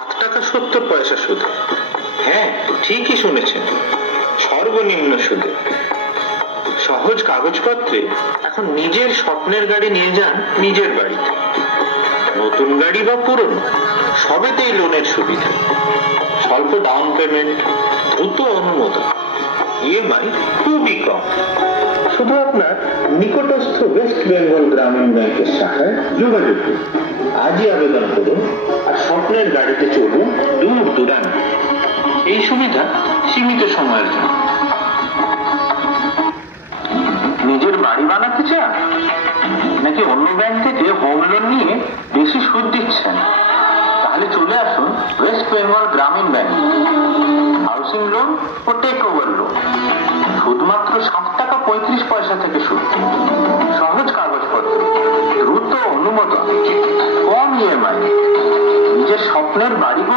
টাকা 70 পয়সা সুদে। হ্যাঁ, ঠিকই শুনেছেন, সর্বনিম্ন সুদে। সহজ কাগজপত্রে এখন নিজের স্বপ্নের গাড়ি নিয়ে যান নিজের বাড়িতে। নতুন গাড়ি বা পুরনো, সবেতেই লোনের সুবিধা, স্বল্প ডাউন পেমেন্ট, দ্রুত অনুমোদন, ইএমআই খুবই কম। শুধু আপনার নিকটস্থ ওয়েস্ট বেঙ্গল গ্রামীণ ব্যাংকের শাখায় যোগাযোগ করুন। আজই আবেদন করুন আর স্বপ্নের গাড়িতে চলুন দূর দূরান্তে। এই সুবিধা সীমিত সময়ের জন্য। নিজের বাড়ি বানাতে চান নাকি অন্য ব্যাংক থেকে হোম লোন নিয়ে বেশি সুদ দিচ্ছেন? তাহলে চলে আসুন ওয়েস্ট বেঙ্গল গ্রামীণ ব্যাংক। হাউসিং লোন ও টেক ওভার লোন, শুধুমাত্র 7 টাকা 35 পয়সা থেকে শুরু। সহজ কাগজপত্র, দ্রুত অনুমোদন, কম ইএমআই। নিজের স্বপ্নের বাড়ি গড়ুন।